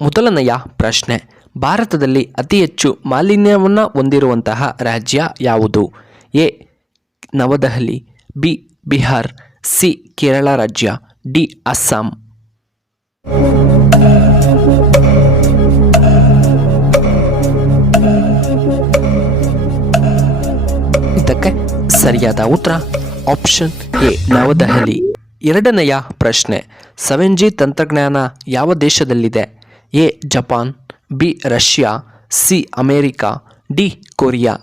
ಮೊದಲನೆಯ ಪ್ರಶ್ನೆ, ಭಾರತದಲ್ಲಿ ಅತಿ ಹೆಚ್ಚು ಮಾಲಿನ್ಯವನ್ನು ಹೊಂದಿರುವಂತಹ ರಾಜ್ಯ ಯಾವುದು? A Navadehali, B Bihar, C Kerala ರಾಜ್ಯ, ಡಿ ಅಸ್ಸಾಂ. ಇದಕ್ಕೆ ಸರಿಯಾದ ಉತ್ತರ ಆಪ್ಷನ್ ಎ ನವದೆಹಲಿ. ಎರಡನೆಯ ಪ್ರಶ್ನೆ, 7G ತಂತ್ರಜ್ಞಾನ ಯಾವ ದೇಶದಲ್ಲಿದೆ? A Japan, B Russia, C America, D Korea.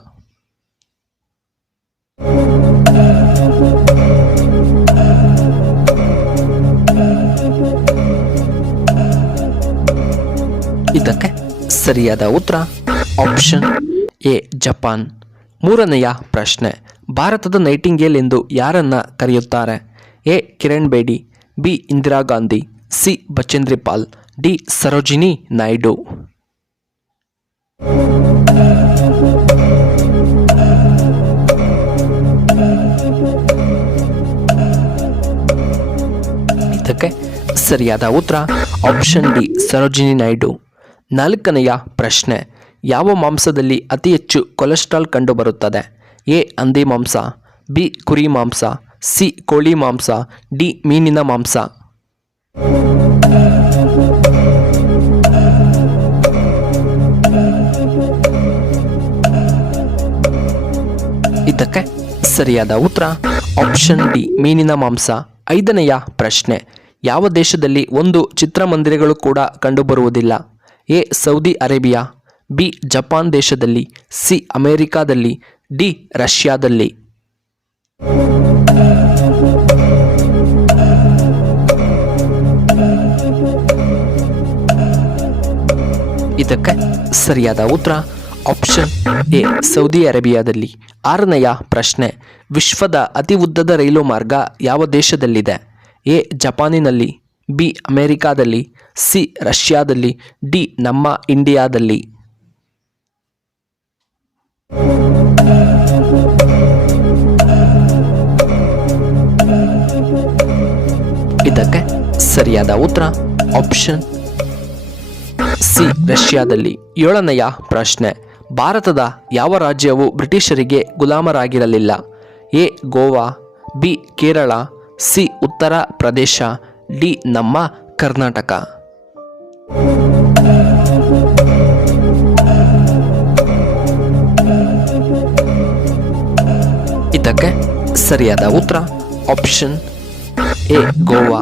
ಇದಕ್ಕೆ ಸರಿಯಾದ ಉತ್ತರ ಆಪ್ಷನ್ ಎ ಜಪಾನ್. ಮೂರನೆಯ ಪ್ರಶ್ನೆ, ಭಾರತದ ನೈಟಿಂಗೇಲ್ ಎಂದು ಯಾರನ್ನ ಕರೆಯುತ್ತಾರೆ? A Kiran Bedi, B Indira Gandhi, C Bachendri Pal, D Sarojini Naidu. ಇದಕ್ಕೆ ಸರಿಯಾದ ಉತ್ತರ ಆಪ್ಷನ್ ಡಿ ಸರೋಜಿನಿ ನಾಯ್ಡು. ನಾಲ್ಕನೆಯ ಪ್ರಶ್ನೆ, ಯಾವ ಮಾಂಸದಲ್ಲಿ ಅತಿ ಹೆಚ್ಚು ಕೊಲೆಸ್ಟ್ರಾಲ್ ಕಂಡುಬರುತ್ತದೆ? ಎ ಹಂದಿ ಮಾಂಸ, ಬಿ ಕುರಿ ಮಾಂಸ, ಸಿ ಕೋಳಿ ಮಾಂಸ, ಡಿ ಮೀನಿನ ಮಾಂಸ. ಇದಕ್ಕೆ ಸರಿಯಾದ ಉತ್ತರ ಆಪ್ಷನ್ ಡಿ ಮೀನಿನ ಮಾಂಸ. ಐದನೆಯ ಪ್ರಶ್ನೆ, ಯಾವ ದೇಶದಲ್ಲಿ ಒಂದು ಚಿತ್ರಮಂದಿರಗಳು ಕೂಡ ಕಂಡುಬರುವುದಿಲ್ಲ? A Saudi Arabia, B Japan ದೇಶದಲ್ಲಿ, ಸಿ ಅಮೇರಿಕಾದಲ್ಲಿ, ಡಿ ರಷ್ಯಾದಲ್ಲಿ. ಇದಕ್ಕೆ ಸರಿಯಾದ ಉತ್ತರ ಆಪ್ಷನ್ ಎ ಸೌದಿ ಅರೇಬಿಯಾದಲ್ಲಿ. ಆರನೆಯ ಪ್ರಶ್ನೆ, ವಿಶ್ವದ ಅತಿ ಉದ್ದದ ರೈಲು ಮಾರ್ಗ ಯಾವ ದೇಶದಲ್ಲಿದೆ? ಎ ಜಪಾನಿನಲ್ಲಿ, ಬಿ ಅಮೇರಿಕಾದಲ್ಲಿ, ಸಿ ರಷ್ಯಾದಲ್ಲಿ, ಡಿ ನಮ್ಮ ಇಂಡಿಯಾದಲ್ಲಿ. ಇದಕ್ಕೆ ಸರಿಯಾದ ಉತ್ತರ ಆಪ್ಷನ್ ಸಿ ರಷ್ಯಾದಲ್ಲಿ. ಏಳನೆಯ ಪ್ರಶ್ನೆ, ಭಾರತದ ಯಾವ ರಾಜ್ಯವು ಬ್ರಿಟಿಷರಿಗೆ ಗುಲಾಮರಾಗಿರಲಿಲ್ಲ? A Goa, B Kerala, C Uttar Pradesh, D ನಮ್ಮ ಕರ್ನಾಟಕ. ಇದಕ್ಕೆ ಸರಿಯಾದ ಉತ್ತರ ಆಪ್ಷನ್ ಎ ಗೋವಾ.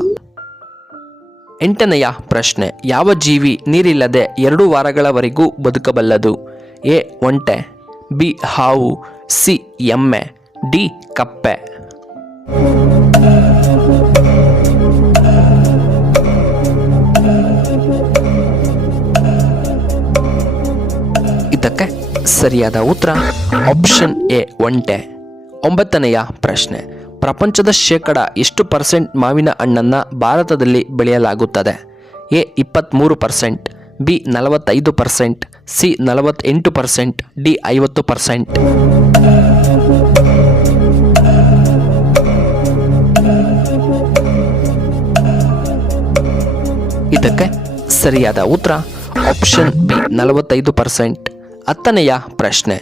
ಎಂಟನೆಯ ಪ್ರಶ್ನೆ, ಯಾವ ಜೀವಿ ನೀರಿಲ್ಲದೆ 2 ವಾರಗಳವರೆಗೂ ಬದುಕಬಲ್ಲದು? ಎ ಒಂಟೆ, ಬಿ ಹಾವು, ಸಿ ಎಮ್ಮೆ, ಡಿ ಕಪ್ಪೆ. ಇದಕ್ಕೆ ಸರಿಯಾದ ಉತ್ತರ ಆಪ್ಷನ್ ಎ ಒಂಟೆ. ಒಂಬತ್ತನೆಯ ಪ್ರಶ್ನೆ, ಪ್ರಪಂಚದ ಶೇಕಡ ಎಷ್ಟು % ಮಾವಿನ ಹಣ್ಣನ್ನು ಭಾರತದಲ್ಲಿ ಬೆಳೆಯಲಾಗುತ್ತದೆ? A 23%, B 45%, C 48%, D 50%. ಇದಕ್ಕೆ ಸರಿಯಾದ ಉತ್ತರ ಆಪ್ಷನ್ ಬಿ 45%. ಹತ್ತನೆಯ ಪ್ರಶ್ನೆ,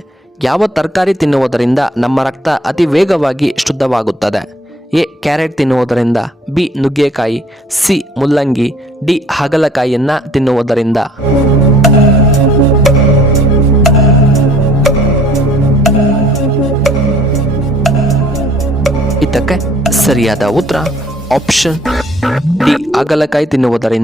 ಯಾವ ತರಕಾರಿ ತಿನ್ನುವುದರಿಂದ ನಮ್ಮ ರಕ್ತ ಅತಿ ವೇಗವಾಗಿ ಶುದ್ಧವಾಗುತ್ತದೆ? ಎ ಕ್ಯಾರೆಟ್ ತಿನ್ನುವುದರಿಂದ, ಬಿ ನುಗ್ಗೆಕಾಯಿ, ಸಿ ಮುಲ್ಲಂಗಿ, ಡಿ ಹಾಗಲಕಾಯಿಯನ್ನು ತಿನ್ನುವುದರಿಂದ. ಇದಕ್ಕೆ ಸರಿಯಾದ ಉತ್ತರ ಆಪ್ಷನ್ ಡಿ ಹಾಗಲಕಾಯಿ ತಿನ್ನುವುದರಿಂದ.